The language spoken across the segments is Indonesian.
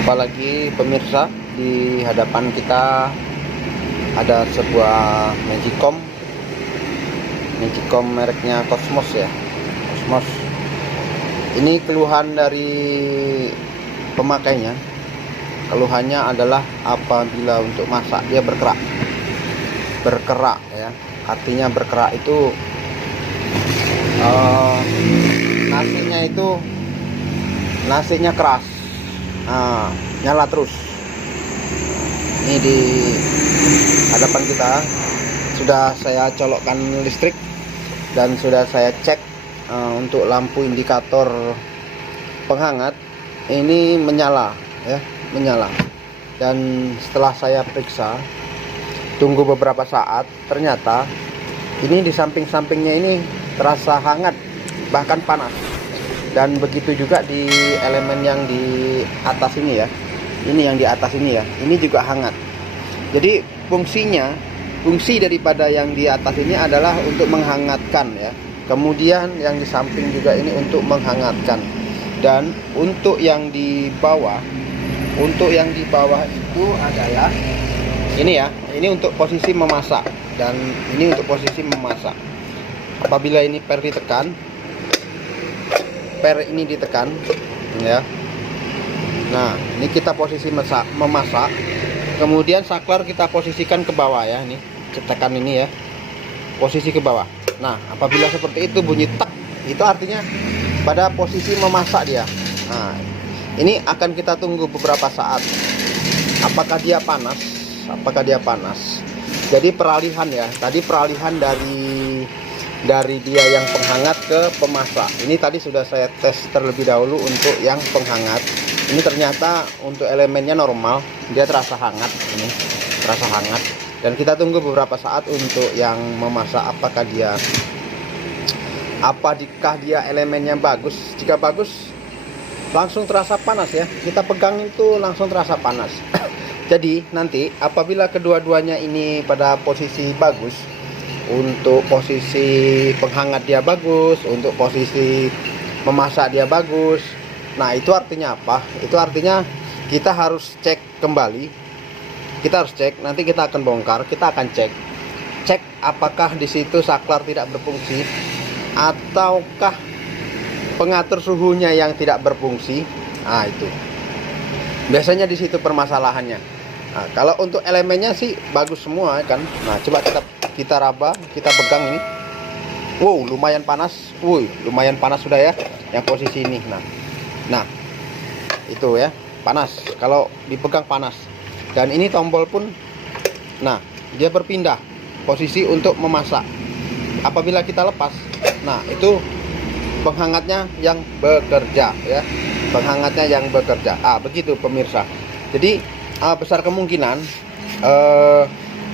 Jumpa lagi pemirsa, di hadapan kita ada sebuah Magicom mereknya Cosmos ya. Cosmos ini keluhan dari pemakainya, keluhannya adalah apabila untuk masak dia berkerak ya. Artinya berkerak itu nasinya keras, nyala terus. Ini di hadapan kita sudah saya colokkan listrik dan sudah saya cek untuk lampu indikator penghangat ini menyala ya, menyala. Dan setelah saya periksa, tunggu beberapa saat, ternyata ini di samping-sampingnya ini terasa hangat, bahkan panas. Dan begitu juga di elemen yang di atas ini ya, ini yang di atas ini ya, ini juga hangat. Jadi fungsi daripada yang di atas ini adalah untuk menghangatkan ya. Kemudian yang di samping juga ini untuk menghangatkan. Dan untuk yang di bawah itu adalah ini ya, ini untuk posisi memasak, dan ini untuk posisi memasak. Apabila ini per ini ditekan ya. Nah, ini kita posisi memasak. Kemudian saklar kita posisikan ke bawah ya, ini cetekan ini ya, posisi ke bawah. Nah, apabila seperti itu bunyi tak, itu artinya pada posisi memasak dia. Nah, ini akan kita tunggu beberapa saat. Apakah dia panas? Jadi peralihan ya, tadi peralihan dari dia yang penghangat ke pemasak. Ini tadi sudah saya tes terlebih dahulu untuk yang penghangat. Ini ternyata untuk elemennya normal, dia terasa hangat, ini terasa hangat. Dan kita tunggu beberapa saat untuk yang memasak, apakah dia elemennya bagus. Jika bagus, langsung terasa panas ya. Kita pegang itu langsung terasa panas. Jadi nanti apabila kedua-duanya ini pada posisi bagus, untuk posisi penghangat dia bagus, untuk posisi memasak dia bagus. Nah, itu artinya apa? Itu artinya kita harus cek kembali. Kita harus cek, nanti kita akan bongkar, kita akan cek apakah di situ saklar tidak berfungsi ataukah pengatur suhunya yang tidak berfungsi. Nah, itu biasanya di situ permasalahannya. Nah, kalau untuk elemennya sih bagus semua kan. Nah, coba kita raba, kita pegang ini. Wow, lumayan panas. Lumayan panas sudah ya yang posisi ini. Nah, itu ya, panas. Kalau dipegang panas. Dan ini tombol pun, nah, dia berpindah posisi untuk memasak. Apabila kita lepas, nah, itu penghangatnya yang bekerja ya. Penghangatnya yang bekerja. Begitu pemirsa. Jadi besar kemungkinan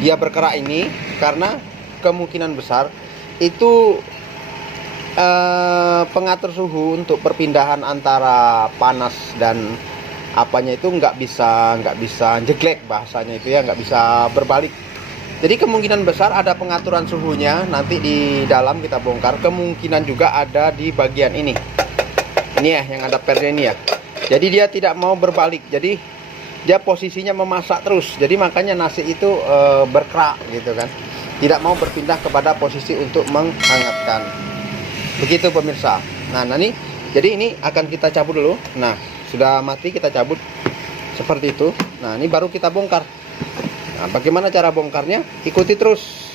dia berkerak ini karena kemungkinan besar itu pengatur suhu untuk perpindahan antara panas dan apanya itu nggak bisa jeglek bahasanya itu ya, nggak bisa berbalik. Jadi kemungkinan besar ada pengaturan suhunya nanti di dalam, kita bongkar. Kemungkinan juga ada di bagian ini ya, yang ada pernya ini ya. Jadi dia tidak mau berbalik, jadi dia posisinya memasak terus. Jadi makanya nasi itu berkerak gitu kan, tidak mau berpindah kepada posisi untuk menghangatkan. Begitu pemirsa. Nah, ini jadi ini akan kita cabut dulu. Nah, sudah mati, kita cabut seperti itu. Nah, ini baru kita bongkar. Nah, bagaimana cara bongkarnya? Ikuti terus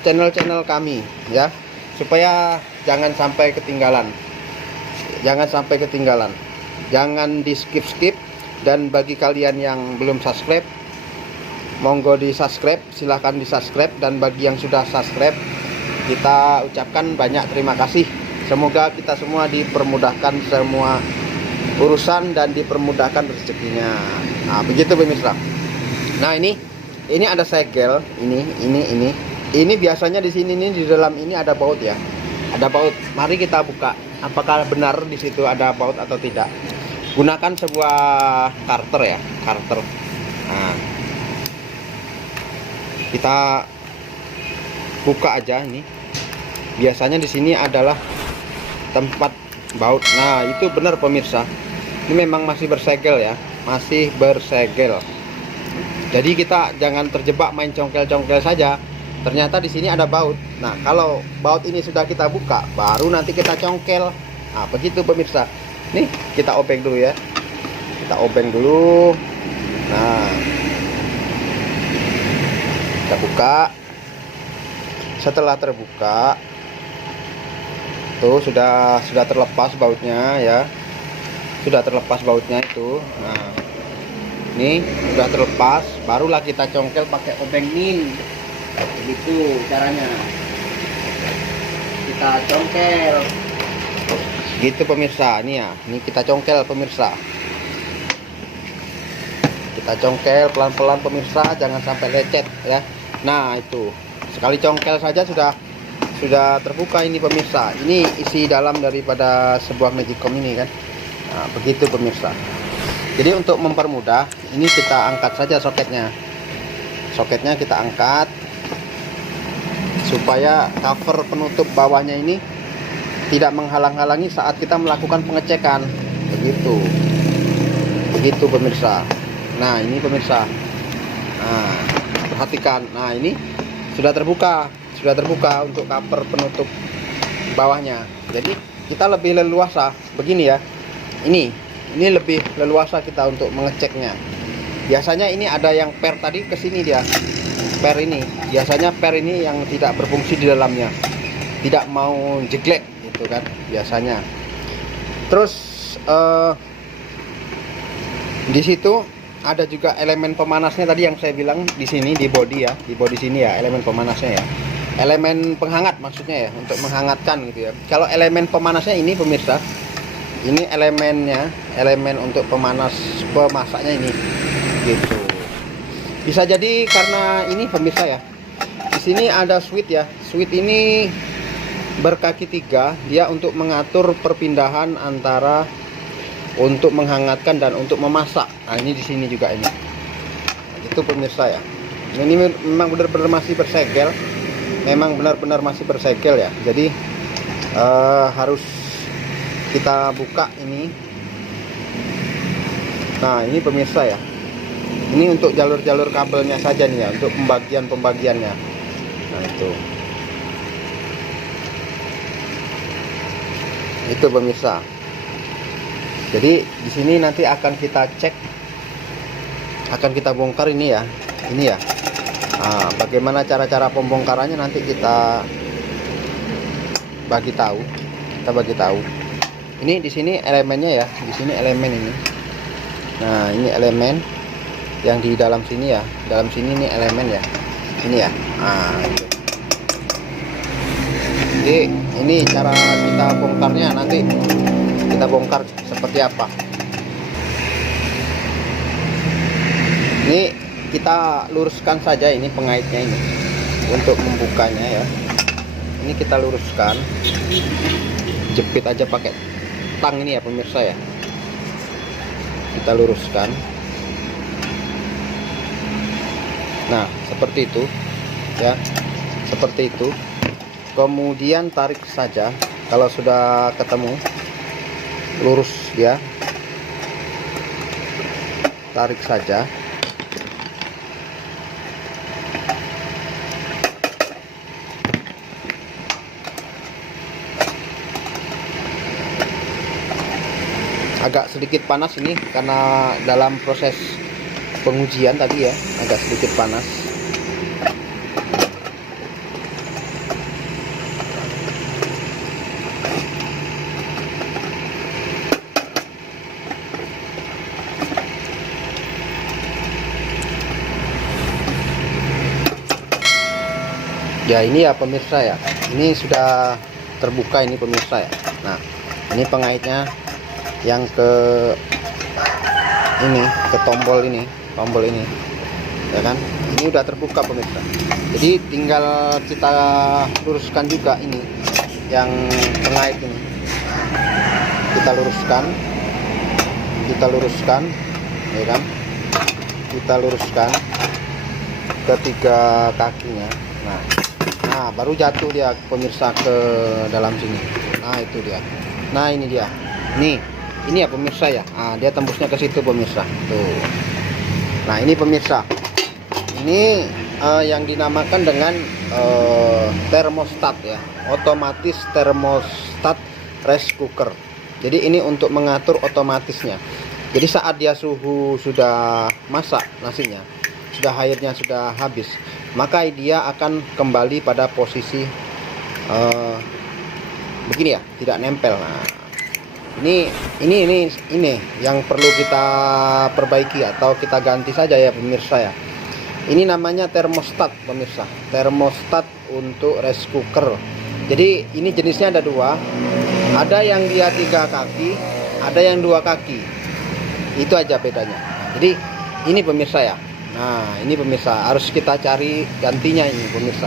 channel-channel kami ya, supaya jangan sampai ketinggalan. Jangan di skip. Dan bagi kalian yang belum subscribe, monggo di subscribe, silahkan di subscribe. Dan bagi yang sudah subscribe, kita ucapkan banyak terima kasih. Semoga kita semua dipermudahkan semua urusan dan dipermudahkan rezekinya. Nah, begitu pemirsa. Nah, ini ada segel, ini biasanya di sini nih, di dalam ini ada baut ya. Ada baut. Mari kita buka apakah benar di situ ada baut atau tidak. Gunakan sebuah karter ya, karter. Nah, kita buka aja ini. Biasanya di sini adalah tempat baut. Nah, itu benar pemirsa. Ini memang masih bersegel ya, masih bersegel. Jadi kita jangan terjebak main congkel-congkel saja. Ternyata di sini ada baut. Nah, kalau baut ini sudah kita buka, baru nanti kita congkel. Nah, begitu pemirsa. Nih, kita obeng dulu ya. Kita obeng dulu. Nah, kita buka. Setelah terbuka, tuh sudah terlepas bautnya ya. Sudah terlepas bautnya itu. Nah, ini sudah terlepas, barulah kita congkel pakai obeng nin. Begitu caranya. Kita congkel. Gitu pemirsa, ini ya. Ini kita congkel pemirsa. Kita congkel pelan-pelan pemirsa, jangan sampai lecet ya. Nah, itu. Sekali congkel saja sudah terbuka ini pemirsa. Ini isi dalam daripada sebuah magicom ini kan. Nah, begitu pemirsa. Jadi untuk mempermudah, ini kita angkat saja soketnya. Soketnya kita angkat supaya cover penutup bawahnya ini tidak menghalang-halangi saat kita melakukan pengecekan. Begitu pemirsa. Nah, ini pemirsa. Nah, perhatikan. Nah, ini sudah terbuka untuk cover penutup bawahnya. Jadi kita lebih leluasa begini ya. Ini lebih leluasa kita untuk mengeceknya. Biasanya ini ada yang per tadi ke sini dia. Per ini. Biasanya per ini yang tidak berfungsi di dalamnya. Tidak mau jeglek gitu kan biasanya. Terus di situ ada juga elemen pemanasnya tadi yang saya bilang di sini di bodi ya. Di bodi sini ya elemen pemanasnya ya. Elemen penghangat maksudnya ya, untuk menghangatkan gitu ya. Kalau elemen pemanasnya ini pemirsa, ini elemennya, elemen untuk pemasaknya ini gitu. Bisa jadi karena ini pemirsa ya, di sini ada switch ya. Switch ini berkaki 3, dia untuk mengatur perpindahan antara untuk menghangatkan dan untuk memasak. Nah, ini di sini juga ini. Nah, gitu pemirsa ya. Ini memang benar-benar masih bersegel. Memang benar-benar masih bersegel ya. Jadi harus kita buka ini. Nah, ini pemirsa ya. Ini untuk jalur-jalur kabelnya saja nih ya, untuk pembagiannya. Nah, itu pemirsa. Jadi di sini nanti akan kita cek, akan kita bongkar ini ya. Ini ya. Nah, bagaimana cara-cara pembongkarannya nanti kita bagi tahu. Ini di sini elemennya ya, di sini elemen ini. Nah, ini elemen yang di dalam sini ya, dalam sini ini elemen ya, ini ya. Nah, itu. Jadi ini cara kita bongkarnya, nanti kita bongkar seperti apa. Ini kita luruskan saja ini pengaitnya ini untuk membukanya ya. Ini kita luruskan, jepit aja pakai tang ini ya pemirsa ya. Kita luruskan. Nah, seperti itu ya, seperti itu. Kemudian tarik saja. Kalau sudah ketemu, lurus ya, tarik saja. Agak sedikit panas ini karena dalam proses pengujian tadi ya, agak sedikit panas. Ya, ini ya pemirsa ya, ini sudah terbuka ini pemirsa ya. Nah, ini pengaitnya yang ke ini, ke tombol ini ya kan, ini udah terbuka pemirsa. Jadi tinggal kita luruskan juga ini yang pengait ini, kita luruskan ya kan, kita luruskan ketiga kakinya. Nah, baru jatuh dia pemirsa ke dalam sini. Nah, itu dia. Nah, ini dia. Nih, ini ya pemirsa ya. Nah, dia tembusnya ke situ pemirsa. Tuh. Nah, ini pemirsa. Ini yang dinamakan dengan termostat ya. Otomatis termostat rice cooker. Jadi ini untuk mengatur otomatisnya. Jadi saat dia suhu sudah masak nasinya, sudah airnya sudah habis, maka dia akan kembali pada posisi begini ya, tidak nempel. Nah, ini yang perlu kita perbaiki atau kita ganti saja ya pemirsa ya. Ini namanya termostat pemirsa, termostat untuk rice cooker. Jadi ini jenisnya ada dua, ada yang dia 3 kaki, ada yang 2 kaki. Itu aja bedanya. Jadi ini pemirsa ya. Nah, ini pemirsa harus kita cari gantinya ini pemirsa.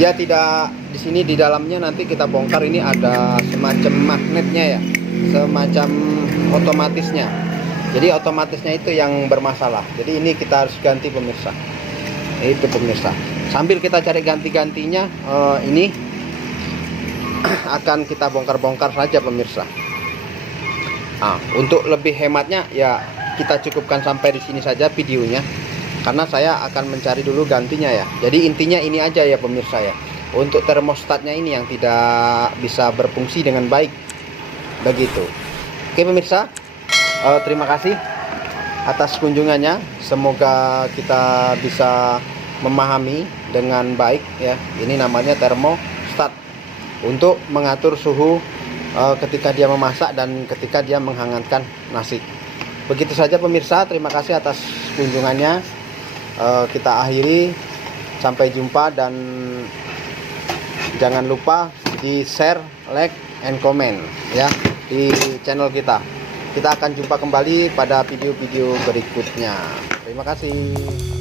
Dia tidak di sini, di dalamnya nanti kita bongkar, ini ada semacam magnetnya ya, semacam otomatisnya. Jadi otomatisnya itu yang bermasalah. Jadi ini kita harus ganti pemirsa. Itu pemirsa. Sambil kita cari ganti-gantinya, ini akan kita bongkar-bongkar saja pemirsa. Nah, untuk lebih hematnya ya kita cukupkan sampai di sini saja videonya, karena saya akan mencari dulu gantinya ya. Jadi intinya ini aja ya pemirsa ya. Untuk termostatnya ini yang tidak bisa berfungsi dengan baik. Begitu. Oke pemirsa, terima kasih atas kunjungannya. Semoga kita bisa memahami dengan baik ya. Ini namanya termostat untuk mengatur suhu ketika dia memasak dan ketika dia menghangatkan nasi. Begitu saja pemirsa, terima kasih atas kunjungannya. Kita akhiri, sampai jumpa, dan jangan lupa di share, like, and comment ya di channel kita. Kita akan jumpa kembali pada video-video berikutnya. Terima kasih.